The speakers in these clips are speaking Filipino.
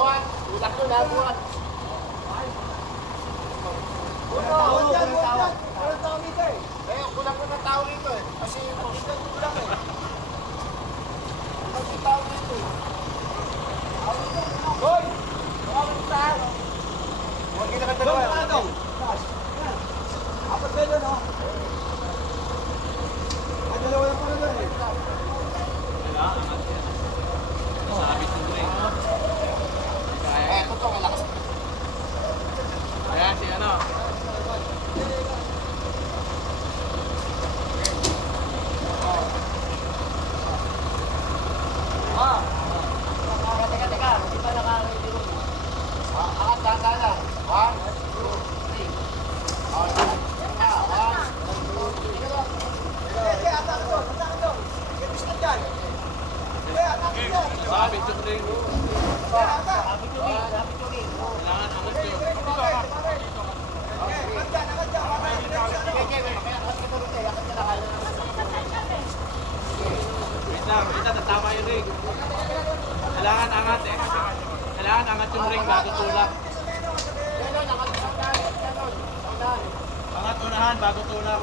buwan. Tulak yun ha, buwan. Walang tao dito eh. Eh, kulang ko ng tao dito eh. Kasi pagkitan ko kulang eh. Kulang yung tao dito eh. Hoy! Huwag mo tayo. Huwag kinakad na naman. Apat kayo no? Ay, dalawa lang pala doon eh. Wala, angat yan. Masabit yung drink. Eh, ito malakas. Ayan, si ano. Teka. Hindi pa nakakaredy rin. Angat lang. 1, 2, 3. Sabit yung ring. Kailangan angat yun. Wait lang, tatama yung ring. Kailangan angat eh. Kailangan angat yung ring bago tulak. Angat unahan bago tulak.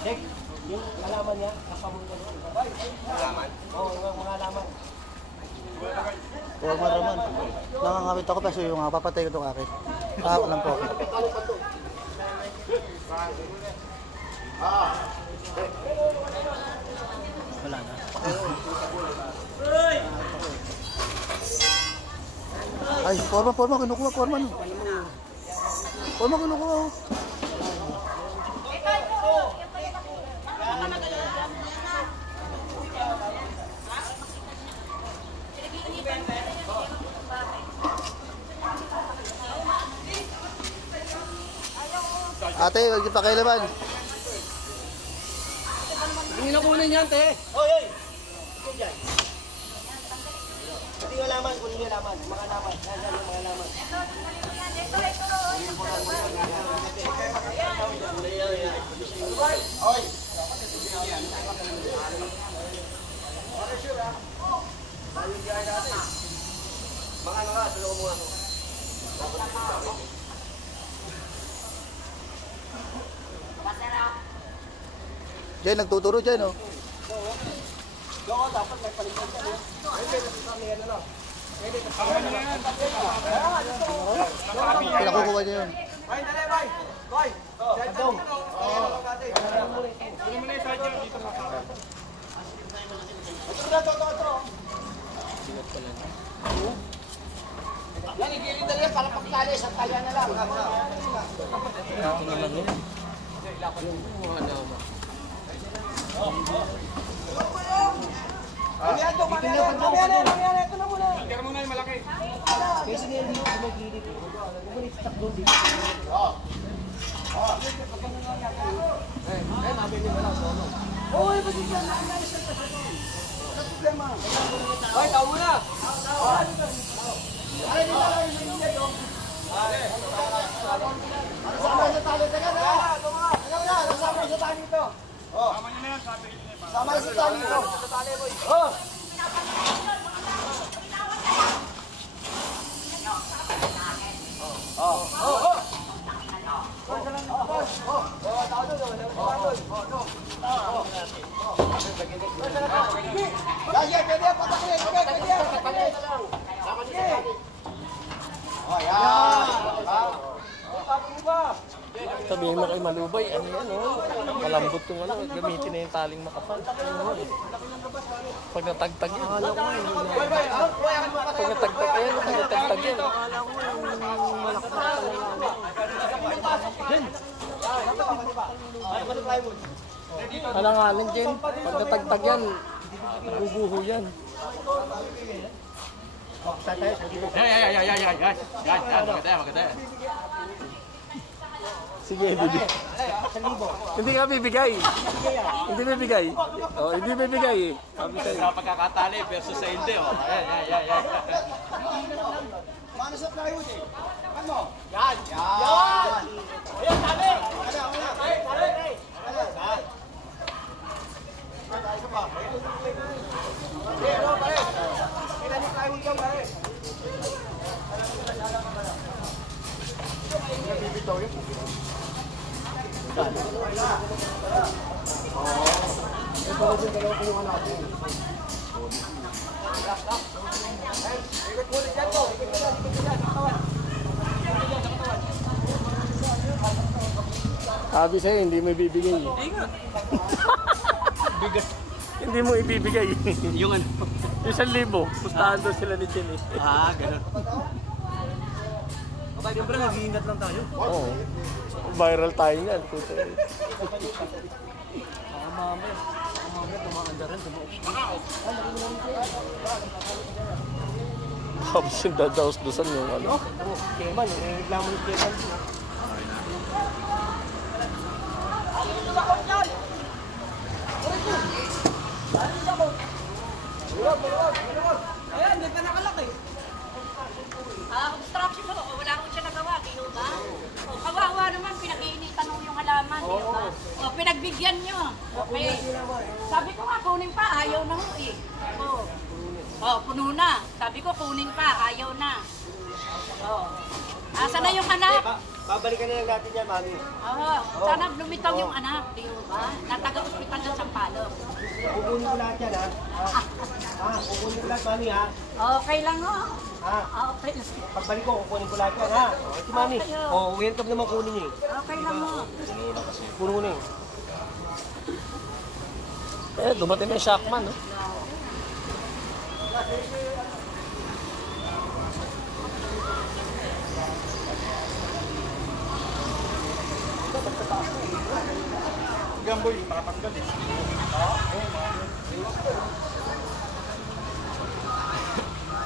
Sige. 'Wag mo naman. Nangangamit ako kasi yung papatay ko 'tong akin. Lang po. Wala na. Ay, forma, kinukuha, forma. Forma, kinukuha. Ate, huwag yung pakilaman. Hindi na kunin yan, te. Oy! Ito dyan. Hindi yung laman, kunin yung laman. Mga laman. Yan yung mga laman. Oy! Mga ano nga, tulungan mo ako. Diyan, nagtuturo dyan, oh. Oo, dapat may palitan ka rin. Pinakukuha niya yun. Bay, dali, bay! Bay! Sadong! Yan, igilid na yan para pagtali sa talya na lang. Ito na muna. Tira muna yung malaki. Kasi nga hindi ko mag-gilid. Gumunit sa takbo dito. Nabili mo lang solo. Oo, iba din yan. Nakanalis ka sa problema. Hoy, tao muna! Sama sa tali, teka na! Sama sa tali ito! Sama sa tali ito! Oh! Sabihin mo kay Malubay, ano yan, oh. Malambot yung ano, gamitin na yung taling makapal. Pag natagtag yan. Pag natagtag yan, pag natagtag yan. Alangalan dyan, pag natagtag yan, naguguho yan. Maganda. Sige, bibigay. Hindi ka bibigay. Hindi bibigay. Oh, hindi bibigay. Sabi sa'yo. Sa pagkakatali versus sa hindi, oh. Ayan. Paano sa plywood eh? Ano? Yan! Ayan, tali! Tali! Isa pa. Pero, pare. Kailan yung plywood ka, pare? Bibitaw yun. Sabi sa'yo, hindi mo ibibigay. Hindi mo ibibigay. Yung ano? 1,000. Pustahan doon sila ni Chen eh. Ganun. Okay, siyempre nag-iingat lang tayo. Oo. Viral tayo niyan. Mamaya tumakanda rin. Tapos yung dadaos-dusan yung ano. Keman, reklamo ni Keman. Ayan, hindi pa nakalaki. Obstruction mo, wala akong siya nagawa, di ba? O, kawawa naman, pinag-iinitan mo yung halaman, di ba? O, pinagbigyan nyo. Okay. Sabi ko nga, kunin pa, ayaw na ho eh. O, puno na. Sabi ko, kunin pa, ayaw na. O, asa na yung anak? Babalikan na lang natin yan, mami. Sana lumitaw yung anak, di ba? Nataga-ospital ng Sampalo. Kukunin ko lahat yan, ha? Kukunin ko lahat, mami, ha? Okay lang ho. Okay lang. Pagbalik ko, kukunin ko lahat yan, ha? Ito, mami. Welcome naman kunin niyo, eh. Okay lang ho. Kunin ko na, eh. Dumating na yung Shockman, no? Gamboy, makatanggal eh.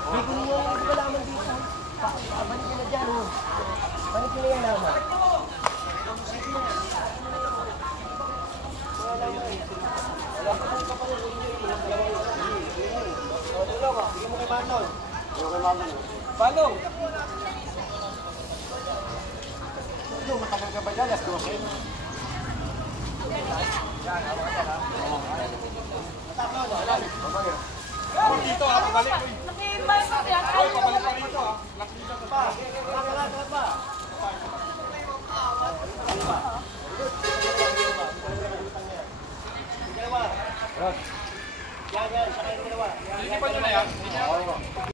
Hindi ko niyo yung kalaman dito. Balik nyo na dyan, oh. Balik nyo na yung laman. Bigyan mo kay Marlon. Balong! Matagal ka ba dyan? Last 12? Dito ha, pabalik. Nag-i-invite ko yan. Pabalik dito ha. Yan, yan. Saka yung dalawa. Hindi pa nyo na yan?